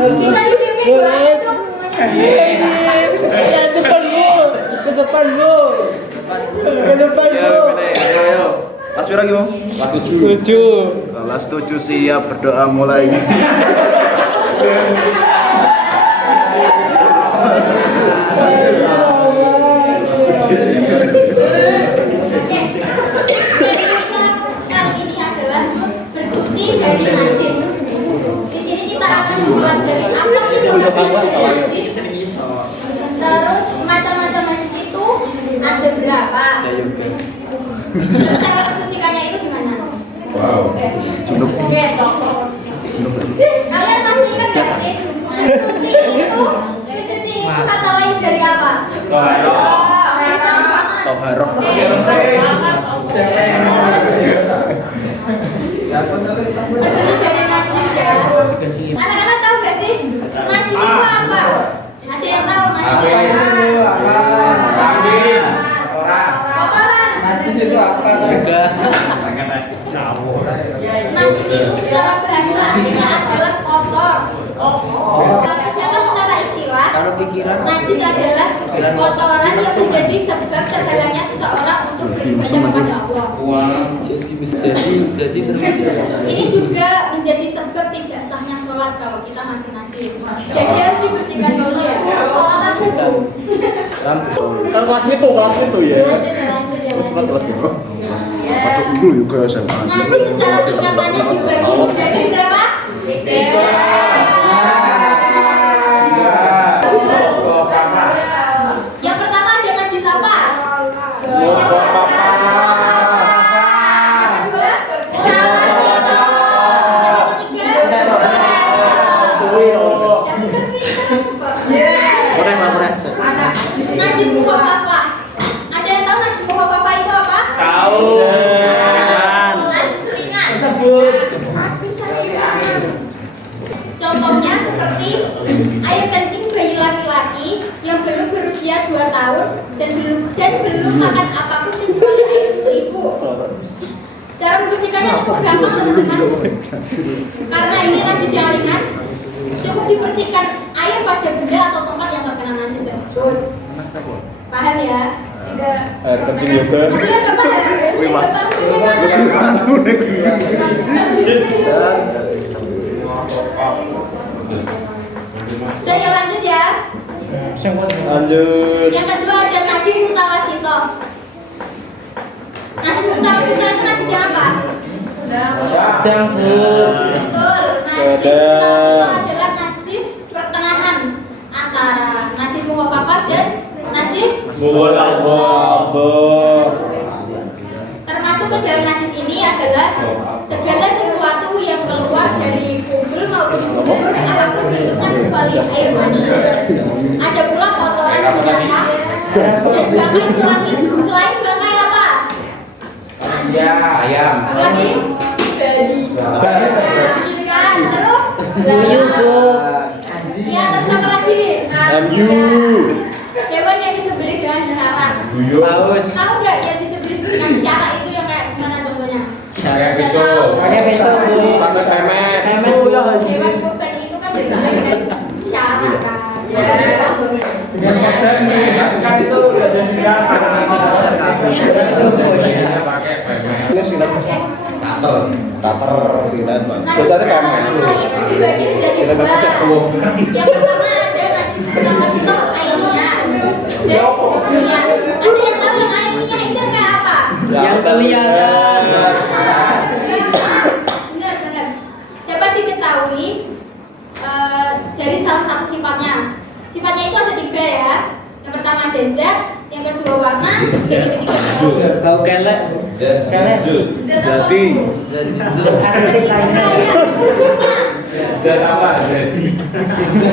Bisa dipimpin dulu semuanya. Ke depan bu. Ayo. Kelas berapa lagi, Bang? Kelas 7. Kelas 7 siap, berdoa mulai. Kali ini adalah bersuci dari najis. Di sini kita akan mempelajari apa sih pengertian najis. Terus macam-macam najis itu ada berapa? Terus cara mensucikannya itu gimana? Wow. Junub. Oke. Kalian masih ingat nggak sih? Suci itu kata lain dari apa? Toharoh. Bersuci dari najis ya. Anak-anak tahu nggak sih? Najis itu apa? Ada yang tahu najis itu apa? Kotoran. Najis itu apa? Najis itu secara bahasa artinya adalah kotor. Sedangkan secara istilah, najis adalah kotoran yang menjadi sebab terhalangnya seseorang untuk beribadah kepada Allah. Ini juga menjadi sebab tidak sahnya sholat kalau kita masih najis. Jadi harus dibersihkan dulu ya. Kan kelas itu ya. Lanjut ya. Kelas itu. Atau dulu juga SMA. Najis secara tingkatannya dibagi menjadi berapa? Tiga. Yang pertama ada najis apa? Najis mukhafafah. Ada yang tahu najis mukhafafah itu apa? Tahu. Najis ringan. Sebut. Contohnya seperti air kencing bayi laki-laki yang belum berusia 2 tahun dan belum makan apapun kecuali air susu ibu. Cara membersihkannya cukup gampang teman-teman. Karena ini najis yang ringan, cukup dipercikan air pada benda atau tempat yang terkena najis tersebut. Paham ya? Tidak. Air kencing juga. Maksudnya nggak paham? Wih, Mas. Dan yang lanjut ya. Lanjut. Yang kedua ada najis mutawasito. Najis mutawasito itu najis yang apa? Sedang bu. Betul. Najis mutawasito adalah najis pertengahan antara najis mukhafafah dan najis. Termasuk ke dalam najis ini adalah segala sesuatu yang keluar dari kubur maupun kubur apapun bentuknya kecuali air mani. Ada pula kotoran binatang dan bangkai selain bangkai apa? Ayam. Apa lagi? Ikan. Terus? Iya, terus apa lagi? Hewan yang disembelih dengan syarat. Haus. Tahu nggak yang disembelih dengan syarat itu yang kayak gimana contohnya? Pakai pisau. Pakai pemes. Hewan kurban itu kan disembelih dengan syarat kan. Dengan kadang kan itu udah jadi pakai pemes. Ini silat. Taper silat, Bang. Najis mutawasito itu dibagi menjadi dua. Yang pertama ada najis mutawasito ainiyah dan husniyah. Ada yang tahu yang ainiyah itu kayak apa? Yang kelihatan. Benar. Dapat diketahui dari salah satu sifatnya. Sifatnya itu ada 3 ya. Yang pertama ada zat, yang kedua warna, dan yang ketiga bau. Bau kelek. Jadi. Jadi kayak wujudnya. Zat apa? Jadi.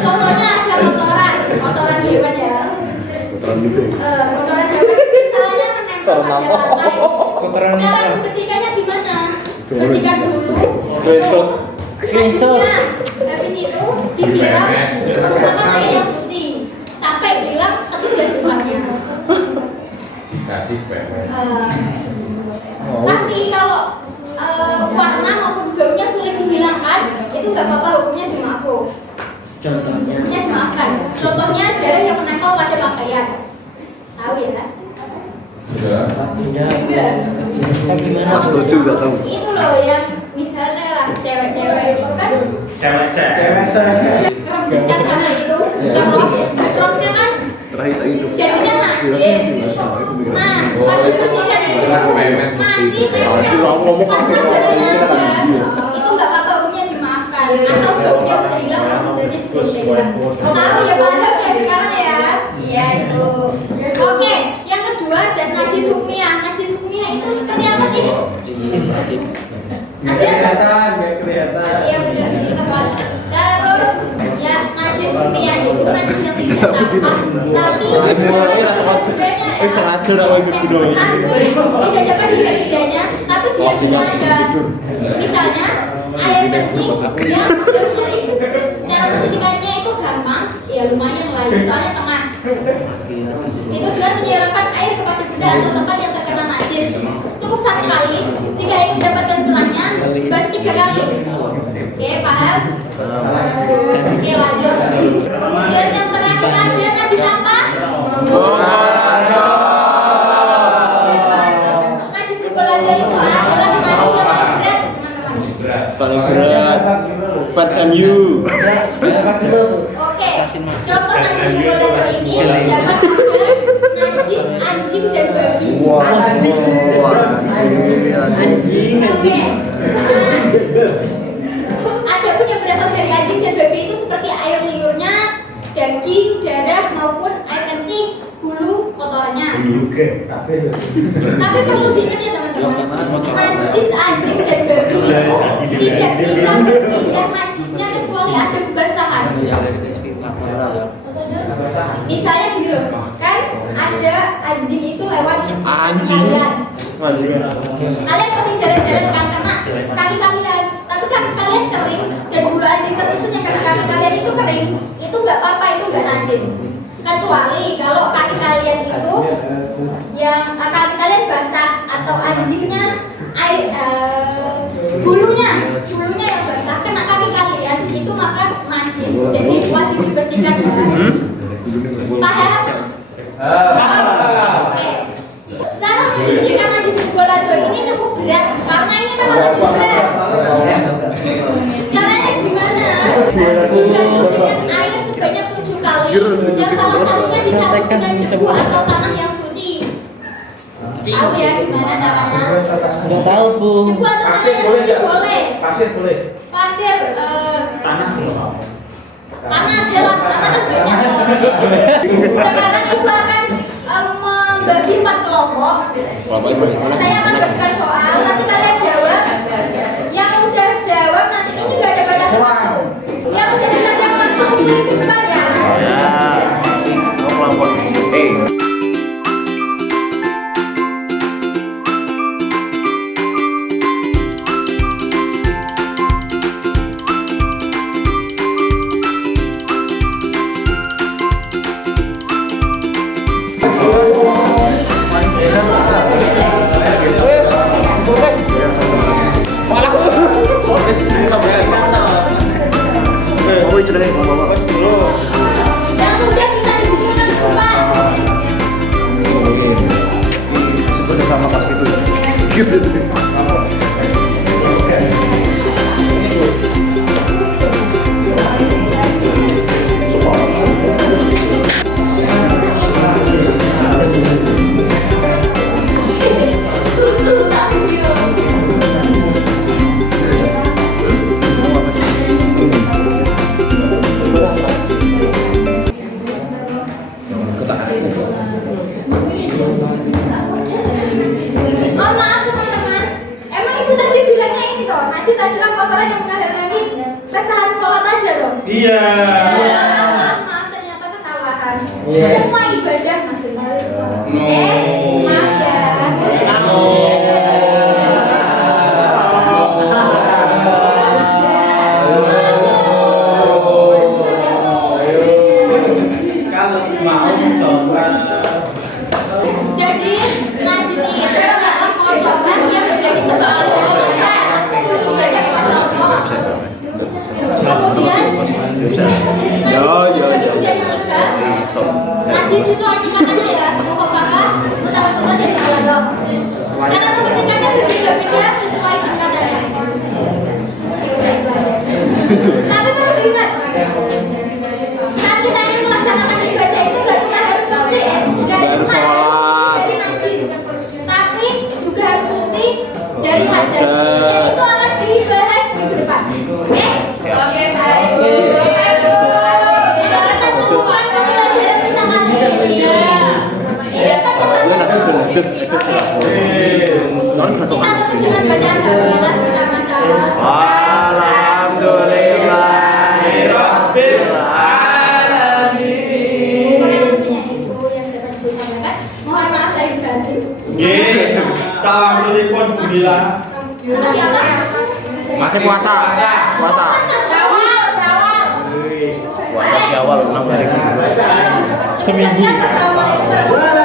Contohnya ada kotoran hewan ya. Kotoran itu. Kotoran hewan misalnya menempel pada lantai. Kotoran Cara membersihkannya gimana? Bersihkan dulu. Screenshot. Habis itu disiram menggunakan air yang suci sampai hilang ketiga sifatnya. Dikasih pemes. Tapi kalau warna maupun baunya sulit dihilangkan, itu nggak apa-apa, hukumnya dimaafkan. Nya dimaafkan. Contohnya darah yang menempel pada pakaian. Tahu ya? Enggak. Mas setuju nggak tahu. Itu loh yang misalnya lah cewek-cewek itu kan kerembeskan sama itu, terus roknya kan Terakhir tak hidup. jadinya najis. Nah, pas dibersihkan itu masih nempel karena badannya aja. Itu nggak apa-apa, hukumnya dimaafkan. Asal baunya udah hilang, hasilnya juga udah hilang. Tahu ya paham ya sekarang ya? Iya itu. Oke, yang kedua dan najis hukmiyah. Najis hukmiyah itu seperti apa sih? Ada kelihatan. iya benar. Terus ya najis hukmiyah itu najis yang tidak tampak, tapi bedanya ya. Tidak dapat bedanya, tapi dia tidak ada. Misalnya air kencing yang kering. Cara mencucikannya itu gampang, ya lumayan lah. Soalnya tengah. Itu dia menyerahkan air kepada benda atau tempat yang terkena najis. Cukup satu kali. Jika ingin mendapatkan sulahnya, dibasuh 3 kali. Oke, paham? Oke, lanjut. Kemudian yang terakhir ada najis apa? Najis di Belanda itu adalah najis yang paling berat, teman-teman. Paling berat. Fats and you. Oke, contoh najis di Belanda ini dapat ada najis anjing dan babi. Oke, adapun yang berasal dari anjing dan babi itu seperti air liurnya, daging, darah maupun air kencing, bulu, kotorannya. Tapi perlu diingat ya teman-teman, najis anjing dan babi itu tidak bisa berpindah najisnya kecuali ada kebasahan. Misalnya gini loh, kan ada anjing itu lewat kalian. Kalian pasti jalan-jalan kan karena kaki kalian, tapi kaki kalian kering dan bulu anjing tersebut yang kena kaki kalian itu kering, itu nggak apa-apa, itu nggak najis. Kecuali kalau kaki kalian itu yang kaki kalian basah atau anjingnya air bulunya yang basah kena kaki kalian itu maka najis. Jadi wajib dibersihkan. Paham? Oke. Cara mencucikan najis di Bolado ini cukup berat karena ini memang najis berat. Caranya gimana? Dibasuh dengan air sebanyak 7 kali. Yang salah satunya dicampur dengan debu atau tanah yang suci. Tahu ya gimana caranya? Nggak tahu bu. Debu atau tanah yang suci boleh. Pasir boleh. Pasir tanah aja lah, tanah kan banyak. Sekarang ibu akan membagi 4 kelompok. Saya akan berikan soal, nanti kalian jawab. Yang udah jawab nanti ini nggak ada batas waktu. Yang udah bisa jawab langsung ke depan ya. Kelompok E. Yang sudah bisa dibuktikan ke depan. Seperti sama pas itu. Oh maaf teman-teman, emang ibu tadi bilangnya ini toh, najis adalah kotoran yang menghalangi kesalahan sholat aja dong. Iya. Maaf ternyata kesalahan. Iya. Semua ibadah maksudnya. No. Maaf ya. Kalau mau sholat. Jadi najis itu adalah kotoran yang menjadi sebab dosa. Ibadah kepada Allah. Kemudian Bisa. Bagi menjadi 3. So. Najis itu arti katanya ya, mukhafafa, mutawasithah dan mubalaghah. Karena membersihkannya berbeda-beda sesuai tingkatannya. Tapi perlu diingat, saat kita ingin melaksanakan ibadah itu gak cuma harus suci ya, gak cuma harus dari najis, tapi juga harus suci dari hadas. Dan itu akan dibahas minggu depan. Oke? Oke, baik. Kita cukupkan pembelajaran tentang hal ini. Ini kan Lanjut. kita tutup dengan bacaan hafalan bersama-sama. Alhamdulillahirabbil alamin. Yang punya info yang dapat Ibu sampaikan, mohon maaf lahir batin. Nggih. Salam telepon Bu Dila. Nama siapa? Masih puasa. Puasa. Puasa Syawal 6 hari. Seminggu. Assalamualaikum.